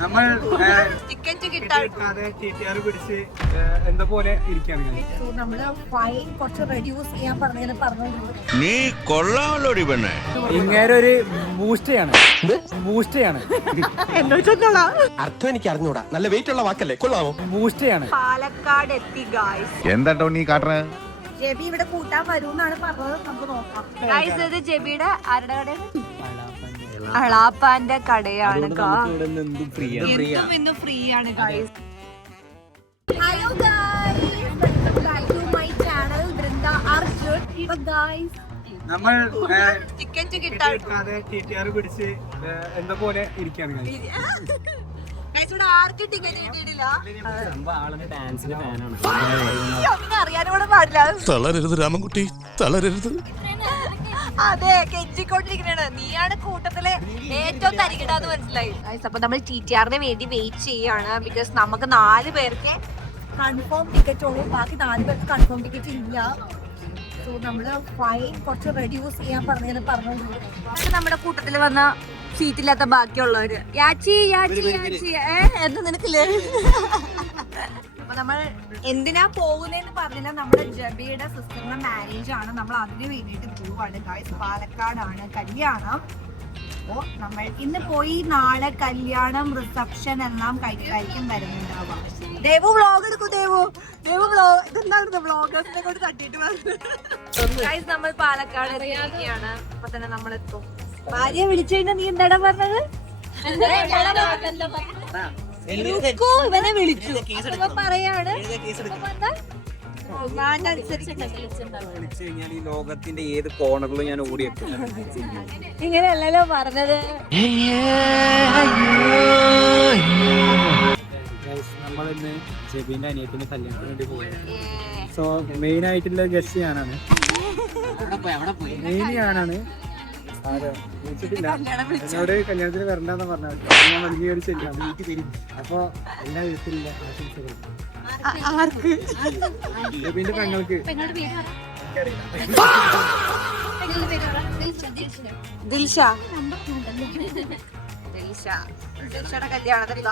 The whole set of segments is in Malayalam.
നമ്മൾ ടിക്കറ്റ് പിടിച്ച് എന്താ പോലെ ഇരിക്കുകയാണ്. നീ കൊള്ളാമല്ലോടി പെണ്ണെ. ഇങ്ങനെ ഒരു ബൂസ്റ്റയാണ് അർത്ഥം എനിക്ക് അറിഞ്ഞൂടാ. നല്ല വെയിറ്റ് ഉള്ള വാക്കല്ലേ, കൊള്ളാമോ? ബൂസ്റ്റയാണ്. പാലക്കാട് എത്തി ഗായ്സ്. എന്താ നീ കാട്ടണേ? ജെബി ഇവിടെ കൂട്ടാൻ വരൂന്നാണ് പറഞ്ഞത്. നമുക്ക് നോക്കാം ഗായ്സ്. ഇത് ജെബിയുടെ ആരുടെ കടയാണ്? അളാപ്പാന്റെ കടയാണ്. ഇന്നും ഫ്രീ ആണ് guys. Hello guys, welcome back to my channel Vrinda Arjun. Guys നമ്മൾ ടിക്കറ്റ് കിട്ടാതെ ടിക്കറ്റ് പിടിച്ച് എന്താ പോലെ ഇരിക്കുകയാണ്. ഇവിടെ ആർക്കും ടിക്കറ്റ് കിട്ടിയിട്ടില്ല. അറിയാനും പാടില്ല. തളരരുത് രാമൻകുട്ടി, തളരരുത്. അതെ, കെഞ്ചിക്കൊണ്ടിരിക്കണാണ്. നീയാണ് കൂട്ടത്തിലെ ഏറ്റവും തരികിടാന്ന് മനസ്സിലായി. അപ്പൊ നമ്മൾ TTRന് വേണ്ടി വെയിറ്റ് ചെയ്യാണ്. ബിക്കോസ് നമുക്ക് 4 പേർക്ക് കൺഫേം ടിക്കറ്റ് ഉള്ളൂ, ബാക്കി 4 പേർക്ക് കൺഫേം ടിക്കറ്റ് ഇല്ല. സോ നമ്മള് ഫൈൻ കുറച്ച് റെഡ്യൂസ് ചെയ്യാൻ പറഞ്ഞോണ്ടിരിക്കും. നമ്മുടെ കൂട്ടത്തിൽ വന്ന സീറ്റില്ലാത്ത ബാക്കിയുള്ളവര് എന്താ നിനക്കില്ലേ? അപ്പൊ നമ്മൾ എന്തിനാ പോകുന്നതെന്ന് പറഞ്ഞാൽ നമ്മുടെ ജബിയുടെ സിസ്റ്ററിന്റെ മാരേജ് ആണ്. നമ്മൾ അതിന് വേണ്ടിയിട്ട് പോവാണ് ഗായ്സ്. പാലക്കാടാണ് കല്യാണം. അപ്പോ നമ്മൾ ഇന്ന് പോയി നാളെ കല്യാണം റിസപ്ഷൻ എല്ലാം കഴിക്കും വരുന്നുണ്ടാവാം. ദേവു വ്ളോഗ് എടുക്കും. ദേവു വ്ളോഗ് ഇതെന്തായിരുന്നു വ്ളോഗേഴ്സിനെ കൊണ്ട് തട്ടിട്ട് ഗായ്സ്. നമ്മൾ പാലക്കാട് എത്തിയിരിക്കുകയാണ്. അപ്പൊ തന്നെ നമ്മൾ എത്തും. ഭാര്യ വിളിച്ചു കഴിഞ്ഞാൽ നീ എന്താടാ പറഞ്ഞത്? ഇവനെ വിളിച്ചു പറയാണ് ഈ ലോകത്തിന്റെ ഏത് കോർണറിലും ഞാൻ ഓടിയെത്തും. ഇങ്ങനെയല്ലല്ലോ പറഞ്ഞത്. നമ്മളിന്ന് ജെബിന്റെ അനിയത്തിന്റെ കല്യാണത്തിന് വേണ്ടി പോയി. സോ മെയിൻ ആയിട്ടുള്ള ഗസ്റ്റ് ഞാനാണ്. എന്നോട് കല്യാണത്തിന് വരണ്ടെന്ന് പറഞ്ഞാൽ ഞാൻ വലിയൊരു ചെല്ലാണ്. അപ്പൊ എല്ലാ വീട്ടിലില്ല ജെബിന്റെ പെങ്ങൾക്ക് ദിൽഷയുടെ കല്യാണത്തിന്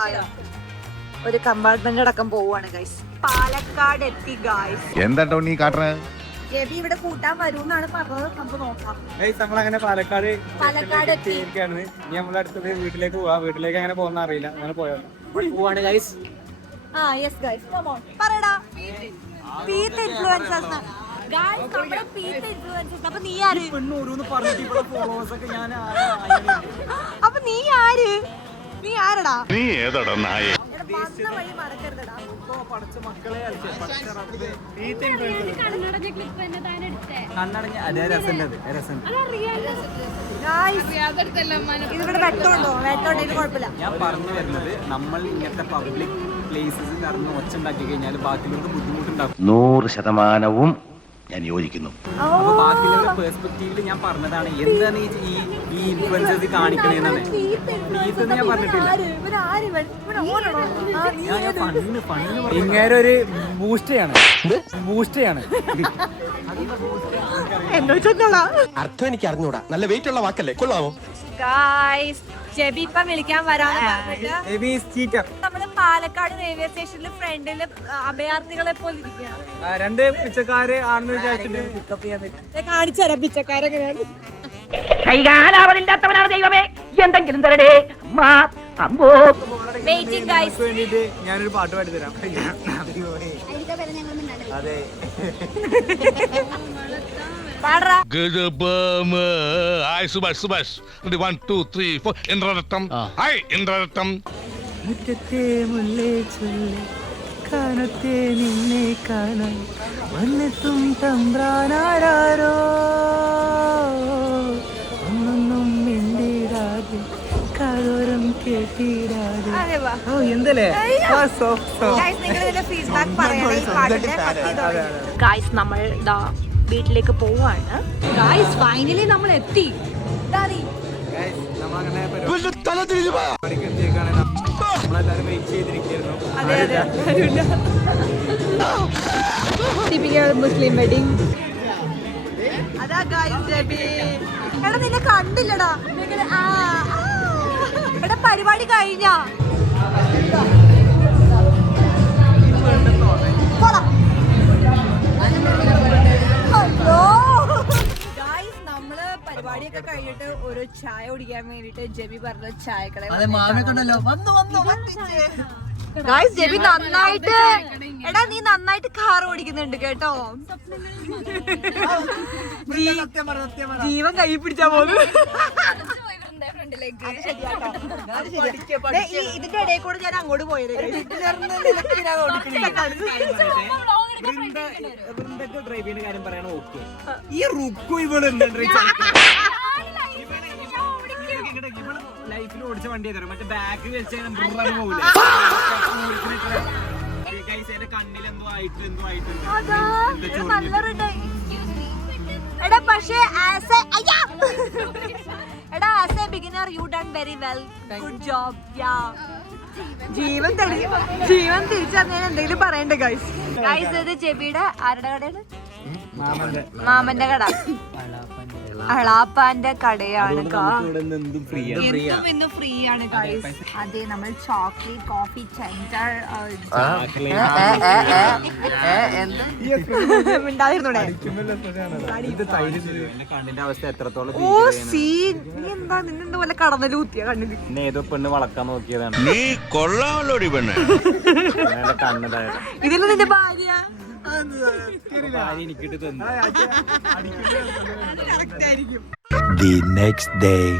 ഒരു കമ്പാർട്ട്മെന്റ് അടക്കം പോവാണ് ഗൈസ്. പാലക്കാട് എത്തി ഗൈസ്. എന്താ നീ കാട്ടണേ? ജെബി ഇവിടെ കൂട്ടാൻ വരൂന്നാണ് പറഞ്ഞത്. നമുക്ക് നോക്കാം. നമ്മളങ്ങനെ പാലക്കാട് എത്തിയിരിക്കുകയാണ്. ഇനി നമ്മളെ അടുത്തത് വീട്ടിലേക്ക് പോവാ. വീട്ടിലേക്ക് അങ്ങനെ പോകുന്ന അറിയില്ല. അങ്ങനെ പോവാണ് guys. Yes guys, come on പറടാ. പീത്ത് ഇൻഫ്ലുവൻസേഴ്സ് ഗൈസ്, നമ്മുടെ പീത്ത് ഇൻഫ്ലുവൻസേഴ്സ്. അപ്പൊ നീ ആര്? അപ്പൊ നീ ആര്? നീ ആരടാ? നീ ഏതാടാ നായ? വന്ന വഴി മറക്കരുതടാ. ഇതിവിടെ വെട്ടമുണ്ടോ? വെട്ടമുണ്ട്, ഇത് കുഴപ്പമില്ല. ഞാൻ പറഞ്ഞു വരുന്നത്, നമ്മൾ ഇങ്ങനത്തെ പബ്ലിക് പ്ലേസസ് കാരണം ഒച്ച ഉണ്ടാക്കി കഴിഞ്ഞാൽ ബാക്കിയുള്ളവർക്ക് ബുദ്ധിമുട്ടുണ്ടാക്കും. 100% ഞാൻ യോജിക്കുന്നു. അപ്പൊ ബാക്കിയുള്ള പെർസ്പെക്റ്റീവില് ഞാൻ പറഞ്ഞതാണ് എന്താണ് ഈ ഇൻഫ്ലുവൻസേഴ്സ് കാണിക്കണേന്നാണ്. ഞാൻ പറഞ്ഞിട്ടില്ല. ഇങ്ങനെ ഒരു ബൂസ്റ്റയാണ്. അർത്ഥം എനിക്ക് അറിഞ്ഞൂടാ. നല്ല വെയിറ്റ് ഉള്ള വാക്കല്ലേ, കൊള്ളാമോ? ജെബി ഇപ്പം വിളിക്കാൻ വരാന്ന് നമ്മള് പാലക്കാട് റെയിൽവേ സ്റ്റേഷനിൽ ഫ്രണ്ടില് അഭയാർത്ഥികളെ പോലെ ഇരിക്കുകയാണ്. 2 പിച്ചക്കാര് ആണെന്ന് വിചാരിച്ചിട്ട് കാണിച്ചുതരാം പിച്ചക്കാരെങ്ങനെയാണ്. കൈകാലാവതില്ലാത്തവനാണ് ദൈവമേ, എന്തെങ്കിലും തരടേ അമ്പോ. വേണ്ടിട്ട് ഞാനൊരു പാട്ട് പാടി തരാം. അതെ, മുറ്റത്തെ മുല്ലേ ചൊല്ലി കാനത്തെ നിന്നെ കാണാൻ വന്നെത്തും തമ്പ്രാനാരോ ഒന്നൊന്നും മിണ്ടിടാതെ കാതോരം കേട്ടിടാതെ. എന്തല്ലേ ഗായ്സ്, നമ്മൾ ഇതാ വീട്ടിലേക്ക് പോവാണ്. ഗായ്സ്, ഫൈനലി നമ്മൾ എത്തി. നമ്മളെല്ലാരും വെയിറ്റ് ചെയ്തിരിക്കുന്നു. മുസ്ലിം വെഡിങ്. അതാ ഗായ്സ് ജെബി. എടാ നിന്നെ കണ്ടില്ലടാ. എടാ പരിപാടി കഴിഞ്ഞ നമ്മള് പരിപാടിയൊക്കെ കഴിഞ്ഞിട്ട് ഒരു ചായ കുടിക്കാൻ വേണ്ടിട്ട് ജെബി പറഞ്ഞ ചായക്കട ജെബി നന്നായിട്ട് എടാ നീ നന്നായിട്ട് കാർ ഓടിക്കുന്നുണ്ട് കേട്ടോ. ജീവൻ കൈ പിടിച്ചാ പോകുന്നു. ഇതിന്റെ ഇടയിൽ കൂടെ ഞാൻ അങ്ങോട്ട് പോയത്. ഡ്രൈവ് ചെയ്യുന്ന കാര്യം പറയണ ഓക്കെ. ഈ റുക്കു ഇവള് ലൈഫിൽ ഓടിച്ച വണ്ടി തരും മറ്റേ ബാക്ക് വെച്ച് പോകില്ല. കണ്ണിൽ എന്തോ ആയിട്ടുണ്ട്. എടാ പക്ഷേ എടാ as a beginner you done very well, good job. ജീവൻ തിരിച്ചറിഞ്ഞാൽ എന്തെങ്കിലും പറയണ്ടേ ഗൈസ്? ഇത് ജെബിയുടെ ആരുടെ കടയാണ്? മാമന്റെ കട, അളാപ്പാന്റെ കടയാണ്. ഇന്നും ഫ്രീ ആണ് ഗൈസ്. അതെ, നമ്മൾ ചോക്ലേറ്റ് കോഫി സെന്റർ കണ്ണിന്റെ അവസ്ഥ എത്രത്തോളം. ഓ സീൻ, നീ എന്താ നിന്നെന്താ പോലെ കടന്നല് കുത്തിയ കണ്ണില്? ഏതോ പെണ്ണ് വളക്കാൻ നോക്കിയതാണ്. നീ കൊള്ളാമല്ലോടി പെണ്ണ്. ഇതില് നിന്റെ ഭാര്യ എനിക്കിട്ട് തന്നു.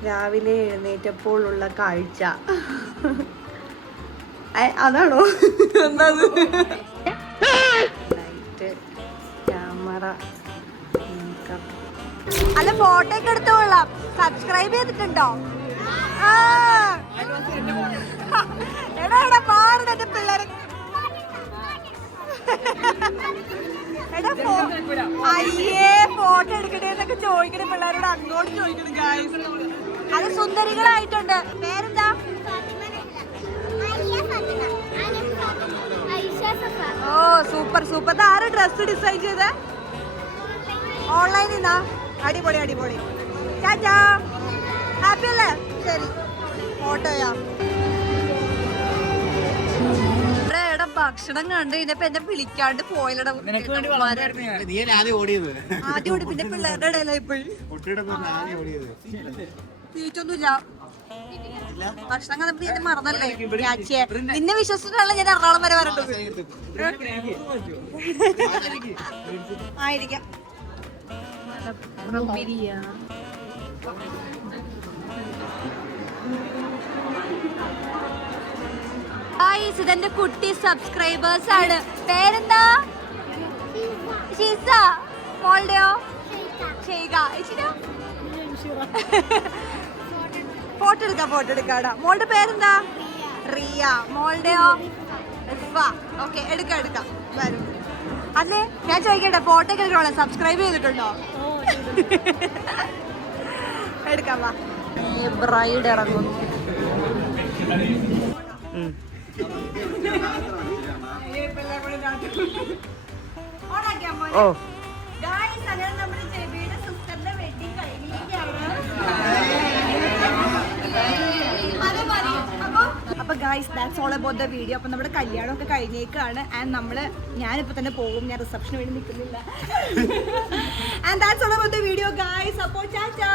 രാവിലെ എഴുന്നേറ്റപ്പോൾ ഉള്ള കാഴ്ച അതാണോ? എന്താ ലൈറ്റ്, ക്യാമറ, അല്ല ഫോട്ടോ ഒക്കെ എടുത്തോളാം. സബ്സ്ക്രൈബ് ചെയ്തിട്ടുണ്ടോ? എടാ എടാ മാറുന്നെ പിള്ളേരെ. അയ്യേ ഫോട്ടോ എടുക്കണേ എന്നൊക്കെ ചോദിക്കണ പിള്ളേരോട് അങ്ങോട്ട് ചോദിക്കണം ഗൈസ്. അത് സുന്ദരികളായിട്ടുണ്ട്. പേരെന്താ? ഓ സൂപ്പർ സൂപ്പർ. ആരാ ഡ്രസ് ഡിസൈൻ ചെയ്ത? ഓൺലൈനിൽ നിന്നാ? അടിപൊളി അടിപൊളി. ചാച്ചാ ഹാപ്പി അല്ലേ? ശരി ഫോട്ടോയാ. ഭക്ഷണം കണ്ടു കഴിഞ്ഞപ്പോ എന്നെ വിളിക്കാണ്ട് പോയില്ലട. ആദ്യം ഓടി, പിന്നെ പിള്ളേരുടെ ഇടയിലായി പോയി. തീറ്റൊന്നുമില്ല. ഭക്ഷണം കണ്ടപ്പോ എന്നെ മറന്നല്ലേ? നിന്നെ വിശ്വസിച്ചിട്ടാണല്ലോ ഞാൻ എറണാകുളം വരെ വരേണ്ടത്. ആയിരിക്കാം. ഇതെന്റെ കുട്ടി സബ്സ്ക്രൈബേഴ്സ് ആണ്. പേരെന്താ? ഷീസ. മോളുടെയോ? ഫോട്ടോ എടുക്കാടാ. മോളുടെ പേരെന്താ? റിയ. മോളുടെയോ? ഓക്കെ എടുക്കാം വരും. അല്ലേ ഞാൻ ചോദിക്കട്ടെ, ഫോട്ടോ ഒക്കെ എടുക്കണോ? സബ്സ്ക്രൈബ് ചെയ്തിട്ടുണ്ടോ? എടുക്കാം വാ. ബ്രൈഡ് ഇറങ്ങുന്നു. ഓ അപ്പൊ guys that's all about the video. അപ്പൊ നമ്മുടെ കല്യാണം ഒക്കെ കഴിഞ്ഞേക്കാണ്. ആൻഡ് ഞാനിപ്പോ തന്നെ പോകും. ഞാൻ റിസപ്ഷന് വേണ്ടി നിൽക്കുന്നില്ല. And that's all about the video guys. അപ്പോൾ ചാച്ചാ.